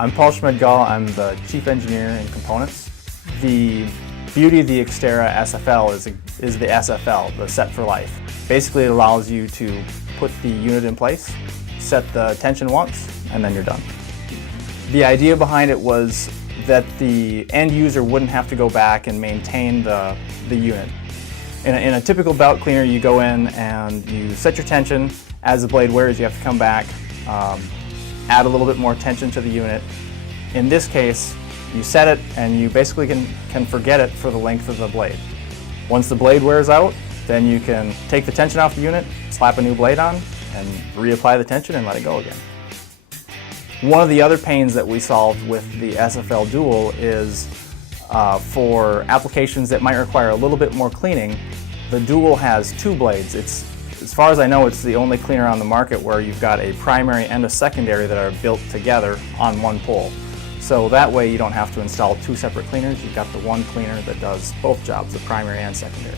I'm Paul Schmidgall. I'm the Chief Engineer in Components. The beauty of the Exterra SFL is the SFL, the set for life. Basically, it allows you to put the unit in place, set the tension once, and then you're done. The idea behind it was that the end user wouldn't have to go back and maintain the unit. In a typical belt cleaner, you go in and you set your tension. As the blade wears, you have to come back, add a little bit more tension to the unit. In this case, you set it and you basically can forget it for the length of the blade. Once the blade wears out, then you can take the tension off the unit, slap a new blade on, and reapply the tension and let it go again. One of the other pains that we solved with the SFL Dual is for applications that might require a little bit more cleaning. The Dual has two blades. As far as I know, it's the only cleaner on the market where you've got a primary and a secondary that are built together on one pole. So that way you don't have to install two separate cleaners. You've got the one cleaner that does both jobs, the primary and secondary.